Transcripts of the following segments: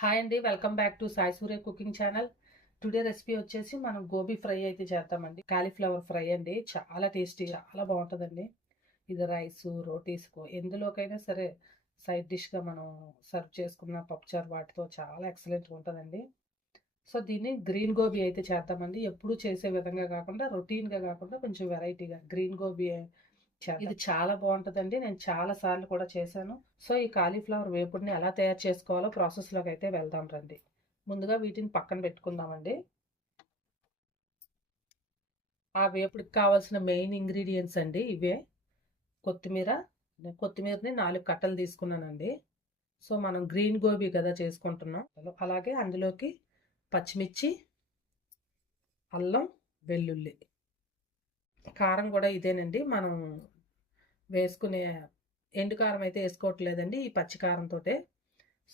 Hi అండి welcome back to Sai Surya cooking channel. Today recipe వచ్చేసి మనం gobi fry అయితే చేద్దామండి. కాలీఫ్లవర్ ఫ్రై అండి చాలా టేస్టీ చాలా బాగుంటుందండి. ఇది రైస్ రోటీస్ ఎందులోకైనా సరే సైడ్ డిష్గా మనం సర్వ్ చేసుకున్న పప్పుచారు వాటితో చాలా ఎక్సలెంట్గా ఉంటుందండి. సో దీన్ని గ్రీన్ గోబీ అయితే చేద్దామండి. ఎప్పుడు చేసే విధంగా కాకుండా రొటీన్గా కాకుండా కొంచెం వెరైటీగా గ్రీన్ గోబీ ఇది చాలా బాగుంటుందండి. నేను చాలా సార్లు కూడా చేశాను. సో ఈ కాలీఫ్లవర్ వేపుడిని ఎలా తయారు చేసుకోవాలో ప్రాసెస్లోకి అయితే వెళ్దాం రండి. ముందుగా వీటిని పక్కన పెట్టుకుందామండి. ఆ వేపుడికి కావాల్సిన మెయిన్ ఇంగ్రీడియంట్స్ అండి ఇవే. కొత్తిమీర కొత్తిమీరని నాలుగు కట్టలు తీసుకున్నానండి. సో మనం గ్రీన్ గోబీ కదా చేసుకుంటున్నాం. అలాగే అందులోకి పచ్చిమిర్చి అల్లం వెల్లుల్లి. కారం కూడా ఇదేనండి. మనం వేసుకునే ఎండు కారం అయితే వేసుకోవట్లేదండి ఈ పచ్చికారంతో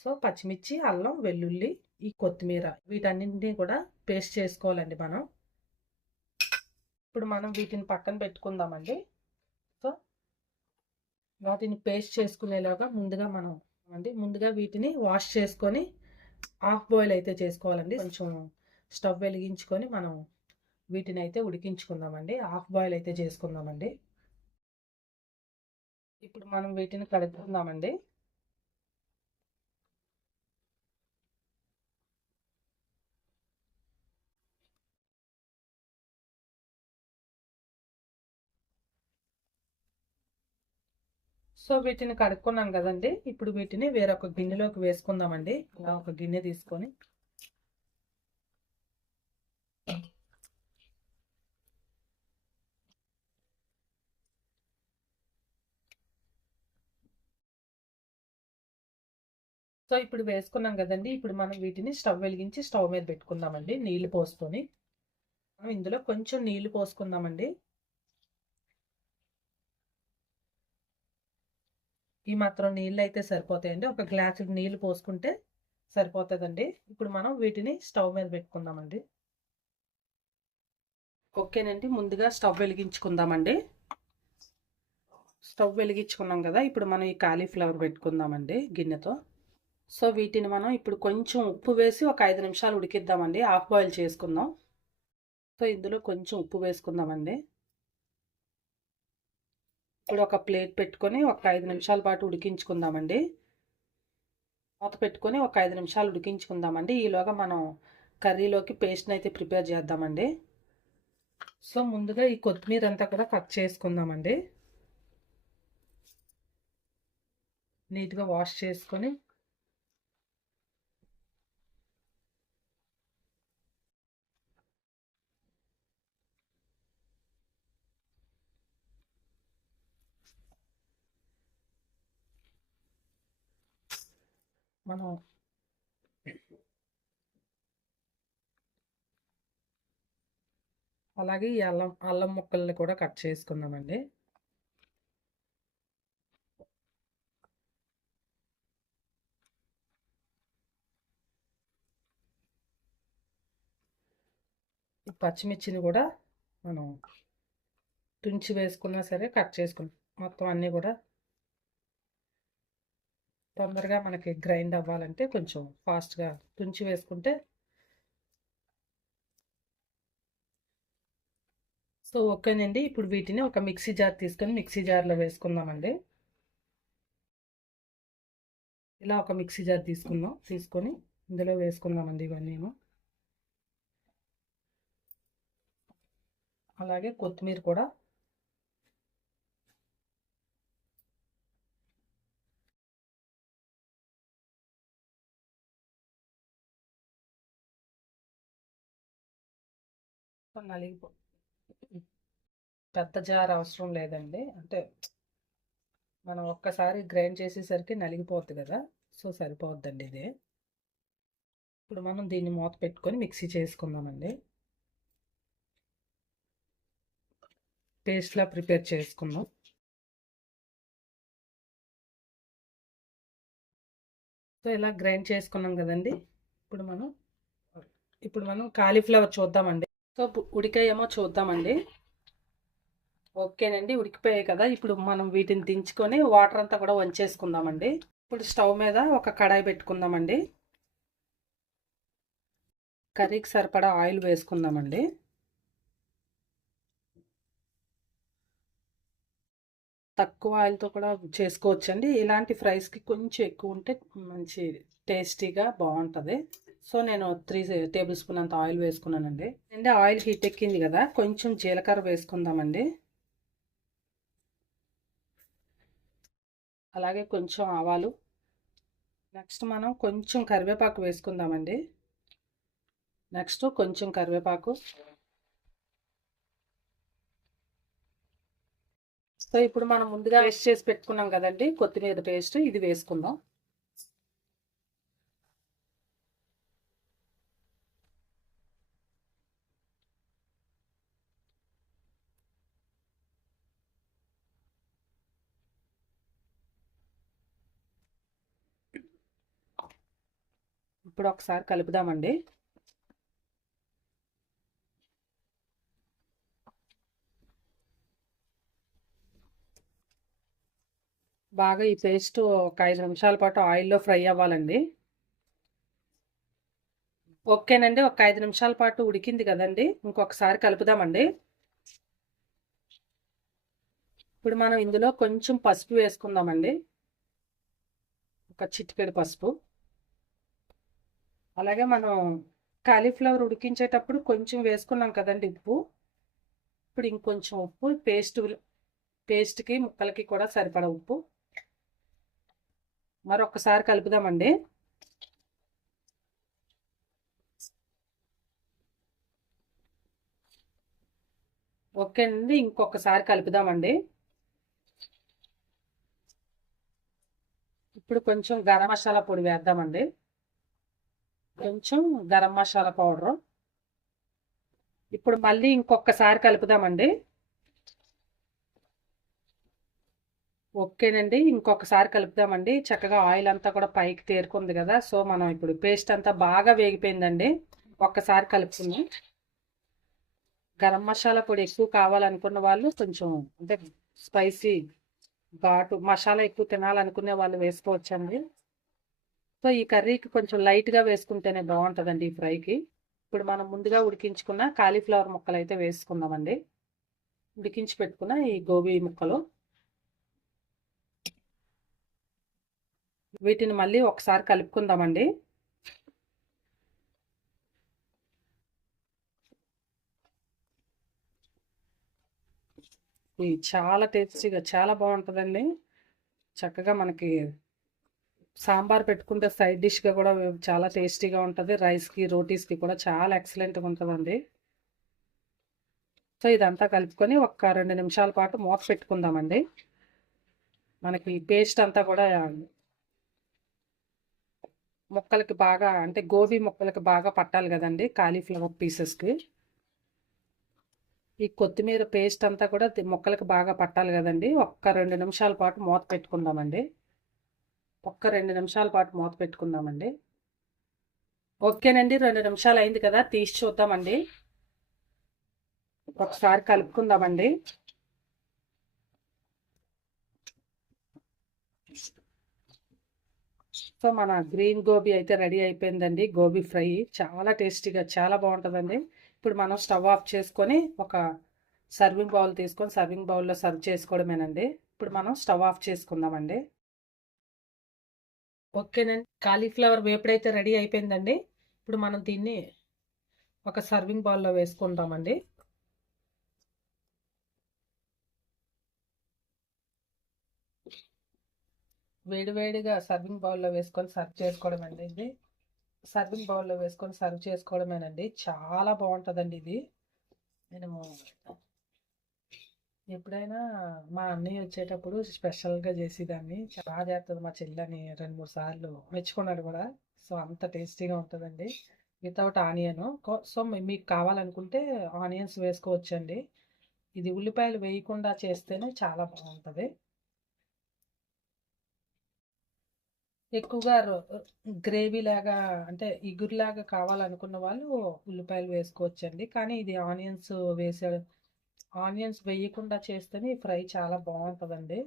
సో పచ్చిమిర్చి అల్లం వెల్లుల్లి ఈ కొత్తిమీర వీటన్నింటినీ కూడా పేస్ట్ చేసుకోవాలండి మనం. ఇప్పుడు మనం వీటిని పక్కన పెట్టుకుందామండి. సో వాటిని పేస్ట్ చేసుకునేలాగా ముందుగా మనం అండి ముందుగా వీటిని వాష్ చేసుకొని హాఫ్ బాయిల్ అయితే చేసుకోవాలండి. కొంచెం స్టవ్ వెలిగించుకొని మనం వీటిని అయితే ఉడికించుకుందామండి. హాఫ్ బాయిల్ అయితే చేసుకుందామండి. ఇప్పుడు మనం వీటిని కడుక్కుందామండి. సో వీటిని కడుక్కున్నాం కదండి. ఇప్పుడు వీటిని వేరొక గిన్నెలోకి వేసుకుందామండి. ఇలా ఒక గిన్నె తీసుకొని. సో ఇప్పుడు వేసుకున్నాం కదండి. ఇప్పుడు మనం వీటిని స్టవ్ వెలిగించి స్టవ్ మీద పెట్టుకుందామండి నీళ్ళు పోసుకొని. మనం ఇందులో కొంచెం నీళ్ళు పోసుకుందామండి. ఈ మాత్రం నీళ్ళు అయితే సరిపోతాయండి. ఒక గ్లాసు నీళ్ళు పోసుకుంటే సరిపోతుందండి. ఇప్పుడు మనం వీటిని స్టవ్ మీద పెట్టుకుందామండి. ఓకేనండి. ముందుగా స్టవ్ వెలిగించుకుందామండి. స్టవ్ వెలిగించుకున్నాం కదా. ఇప్పుడు మనం ఈ కాలీఫ్లవర్ పెట్టుకుందామండి గిన్నెతో. సో వీటిని మనం ఇప్పుడు కొంచెం ఉప్పు వేసి ఒక ఐదు నిమిషాలు ఉడికిద్దామండి. హాఫ్ బాయిల్ చేసుకుందాం. సో ఇందులో కొంచెం ఉప్పు వేసుకుందామండి. ఇప్పుడు ఒక ప్లేట్ పెట్టుకొని ఒక ఐదు నిమిషాల పాటు ఉడికించుకుందామండి. మూత పెట్టుకొని ఒక ఐదు నిమిషాలు ఉడికించుకుందామండి. ఈలోగా మనం కర్రీలోకి పేస్ట్ని అయితే ప్రిపేర్ చేద్దామండి. సో ముందుగా ఈ కొత్తిమీర అంతా కూడా కట్ చేసుకుందామండి. నీట్గా వాష్ చేసుకొని మనం అలాగే ఈ అల్లం అల్లం ముక్కల్ని కూడా కట్ చేసుకుందామండి. ఈ పచ్చిమిర్చిని కూడా మనం తుంచి వేసుకున్నా సరే కట్ చేసుకున్నాం మొత్తం అన్నీ కూడా తొందరగా మనకి గ్రైండ్ అవ్వాలంటే కొంచెం ఫాస్ట్గా తుంచి వేసుకుంటే సో ఓకేనండి. ఇప్పుడు వీటిని ఒక మిక్సీ జార్ తీసుకొని మిక్సీ జార్లో వేసుకుందామండి. ఇలా ఒక మిక్సీ జార్ తీసుకుందాం. తీసుకొని ఇందులో వేసుకుందామండి ఇవన్నీ అలాగే కొత్తిమీర కూడా నలిగిపో పెద్ద జార్ అవసరం లేదండి. అంటే మనం ఒక్కసారి గ్రైండ్ చేసేసరికి నలిగిపోద్ది కదా సో సరిపోద్దండి ఇది. ఇప్పుడు మనం దీన్ని మూత పెట్టుకొని మిక్సీ చేసుకుందామండి. పేస్ట్లా ప్రిపేర్ చేసుకుందాం. సో ఇలా గ్రైండ్ చేసుకున్నాం కదండి. ఇప్పుడు మనం ఇప్పుడు మనం కాలీఫ్లవర్ చూద్దామండి. సో ఉడికాయేమో చూద్దామండి. ఓకేనండి ఉడికిపోయాయి కదా. ఇప్పుడు మనం వీటిని దించుకొని వాటర్ అంతా కూడా వంచేసుకుందామండి. ఇప్పుడు స్టవ్ మీద ఒక కడాయి పెట్టుకుందామండి. కర్రీకి సరిపడా ఆయిల్ వేసుకుందామండి. తక్కువ ఆయిల్తో కూడా చేసుకోవచ్చండి. ఇలాంటి ఫ్రైస్కి కొంచెం ఎక్కువ ఉంటే మంచి టేస్టీగా బాగుంటుంది. సో నేను త్రీ టేబుల్ స్పూన్ అంత ఆయిల్ వేసుకున్నానండి. అంటే ఆయిల్ హీట్ ఎక్కింది కదా కొంచెం జీలకర్ర వేసుకుందామండి. అలాగే కొంచెం ఆవాలు. నెక్స్ట్ మనం కొంచెం కరివేపాకు వేసుకుందామండి. నెక్స్ట్ కొంచెం కరివేపాకు. సో ఇప్పుడు మనం ముందుగా వేస్ట్ చేసి పెట్టుకున్నాం కదండి కొత్తిమీర పేస్ట్ ఇది వేసుకుందాం. ఇప్పుడు ఒకసారి కలుపుదామండి. బాగా ఈ పేస్ట్ ఒక ఐదు నిమిషాల పాటు ఆయిల్లో ఫ్రై అవ్వాలండి. ఓకేనండి ఒక ఐదు నిమిషాల పాటు ఉడికింది కదండి. ఇంకొకసారి కలుపుదామండి. ఇప్పుడు మనం ఇందులో కొంచెం పసుపు వేసుకుందామండి. ఒక చిటికెడు పసుపు. అలాగే మనం కాలీఫ్లవర్ ఉడికించేటప్పుడు కొంచెం వేసుకున్నాం కదండి ఉప్పు. ఇప్పుడు ఇంకొంచెం ఉప్పు పేస్ట్ పేస్ట్కి ముక్కలకి కూడా సరిపడ ఉప్పు. మరొకసారి కలుపుదామండి. ఓకే అండి ఇంకొకసారి కలుపుదామండి. ఇప్పుడు కొంచెం గరం మసాలా పొడి వేద్దామండి. కొంచెం గరం మసాలా పౌడరు. ఇప్పుడు మళ్ళీ ఇంకొకసారి కలుపుదామండి. ఓకేనండి ఇంకొకసారి కలుపుదామండి. చక్కగా ఆయిల్ అంతా కూడా పైకి తేరుకుంది కదా సో మనం ఇప్పుడు పేస్ట్ అంతా బాగా వేగిపోయిందండి. ఒక్కసారి కలుపుకుందాం. గరం మసాలా పొడి ఎక్కువ కావాలనుకున్న వాళ్ళు కొంచెం అంటే స్పైసీ ఘాటు మసాలా ఎక్కువ తినాలనుకునే వాళ్ళు వేసుకోవచ్చండి. సో ఈ కర్రీకి కొంచెం లైట్గా వేసుకుంటేనే బాగుంటుందండి ఈ ఫ్రైకి. ఇప్పుడు మనం ముందుగా ఉడికించుకున్న కాలీఫ్లవర్ ముక్కలు అయితే వేసుకుందామండి. ఉడికించి పెట్టుకున్న ఈ గోబీ ముక్కలు. వీటిని మళ్ళీ ఒకసారి కలుపుకుందామండి. చాలా టేస్టీగా చాలా బాగుంటుందండి చక్కగా మనకి సాంబార్ పెట్టుకుంటే సైడ్ డిష్గా కూడా చాలా టేస్టీగా ఉంటుంది. రైస్కి రోటీస్కి కూడా చాలా ఎక్సలెంట్గా ఉంటుందండి. సో ఇదంతా కలుపుకొని ఒక రెండు నిమిషాల పాటు మూత పెట్టుకుందామండి. మనకి పేస్ట్ అంతా కూడా ముక్కలకి బాగా అంటే గోబీ ముక్కలకి బాగా పట్టాలి కదండి కాలీఫ్లవర్ పీసెస్కి. ఈ కొత్తిమీర పేస్ట్ అంతా కూడా ముక్కలకి బాగా పట్టాలి కదండి. ఒక్క రెండు నిమిషాల పాటు మూత పెట్టుకుందామండి. ఒక్క రెండు నిమిషాల పాటు మూత పెట్టుకుందామండి. ఓకేనండి రెండు నిమిషాలు అయింది కదా తీసి చూద్దామండి. ఒకసారి కలుపుకుందామండి. సో మన గ్రీన్ గోబీ అయితే రెడీ అయిపోయిందండి. గోబీ ఫ్రై చాలా టేస్టీగా చాలా బాగుంటుందండి. ఇప్పుడు మనం స్టవ్ ఆఫ్ చేసుకొని ఒక సర్వింగ్ బౌల్ తీసుకొని సర్వింగ్ బౌల్లో సర్వ్ చేసుకోవడమేనండి. ఇప్పుడు మనం స్టవ్ ఆఫ్ చేసుకుందామండి. ఓకేనండి. కాలీఫ్లవర్ వేపుడైతే రెడీ అయిపోయిందండి. ఇప్పుడు మనం దీన్ని ఒక సర్వింగ్ బౌల్లో వేసుకుంటామండి వేడివేడిగా సర్వింగ్ బౌల్లో వేసుకొని సర్వ్ చేసుకోవడం అండి ఇది. సర్వింగ్ బౌల్లో వేసుకొని సర్వ్ చేసుకోవడమేనండి. చాలా బాగుంటుందండి ఇది. నేను ఎప్పుడైనా మా అన్నయ్య వచ్చేటప్పుడు స్పెషల్గా చేసేదాన్ని. చాలా చేస్తుంది మా చెల్లని రెండు మూడు సార్లు మెచ్చుకున్నాడు కూడా. సో అంత టేస్టీగా ఉంటుందండి. Without onion. సో మీకు కావాలనుకుంటే ఆనియన్స్ వేసుకోవచ్చండి. ఇది ఉల్లిపాయలు వేయకుండా చేస్తేనే చాలా బాగుంటుంది. ఎక్కువగా గ్రేవీ లాగా అంటే ఇగురులాగా కావాలనుకున్న వాళ్ళు ఉల్లిపాయలు వేసుకోవచ్చండి. కానీ ఇది ఆనియన్స్ వేసే ఆనియన్స్ వేయకుండా చేస్తేనే ఫ్రై చాలా బాగుంటుందండి.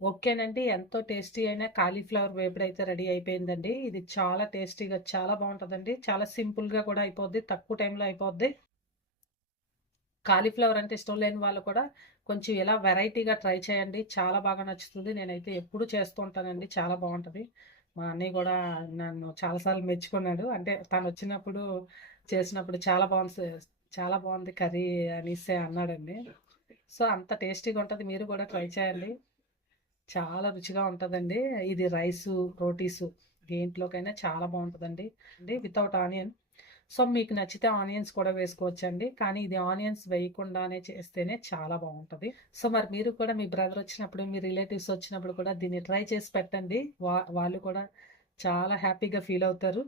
ఓకేనండి ఎంతో టేస్టీ అయిన కాలీఫ్లవర్ వేపుడు అయితే రెడీ అయిపోయిందండి. ఇది చాలా టేస్టీగా చాలా బాగుంటుందండి. చాలా సింపుల్గా కూడా అయిపోద్ది తక్కువ టైంలో అయిపోద్ది. కాలీఫ్లవర్ అంటే ఇష్టం లేని వాళ్ళు కూడా కొంచెం ఇలా వెరైటీగా ట్రై చేయండి. చాలా బాగా నచ్చుతుంది. నేనైతే ఎప్పుడు చేస్తూ ఉంటానండి. చాలా బాగుంటుంది. మా అన్నయ్య కూడా నన్ను చాలాసార్లు మెచ్చుకున్నాడు. అంటే తను వచ్చినప్పుడు చేసినప్పుడు చాలా బాగుంది చాలా బాగుంది కర్రీ అనేసి అన్నాడండి. సో అంత టేస్టీగా ఉంటుంది మీరు కూడా ట్రై చేయండి. చాలా రుచిగా ఉంటుందండి. ఇది రైసు రోటీసు దేంట్లోకైనా చాలా బాగుంటుందండి. అండి వితౌట్ ఆనియన్. సో మీకు నచ్చితే ఆనియన్స్ కూడా వేసుకోవచ్చండి. కానీ ఇది ఆనియన్స్ వేయకుండానే చేస్తేనే చాలా బాగుంటుంది. సో మరి మీరు కూడా మీ బ్రదర్ వచ్చినప్పుడు మీ రిలేటివ్స్ వచ్చినప్పుడు కూడా దీన్ని ట్రై చేసి పెట్టండి. వా వాళ్ళు కూడా చాలా హ్యాపీగా ఫీల్ అవుతారు.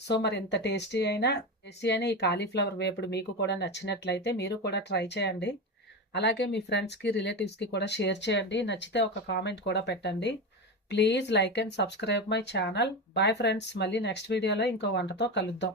సో మరి ఎంత టేస్టీ అయినా టేస్టీ అయినా ఈ కాలీఫ్లవర్ వేపుడు మీకు కూడా నచ్చినట్లయితే మీరు కూడా ట్రై చేయండి. అలాగే మీ ఫ్రెండ్స్కి రిలేటివ్స్కి కూడా షేర్ చేయండి. నచ్చితే ఒక కామెంట్ కూడా పెట్టండి. Please like and subscribe my channel. Bye friends. మళ్ళీ నెక్స్ట్ వీడియోలో ఇంకో వంటతో కలుద్దాం.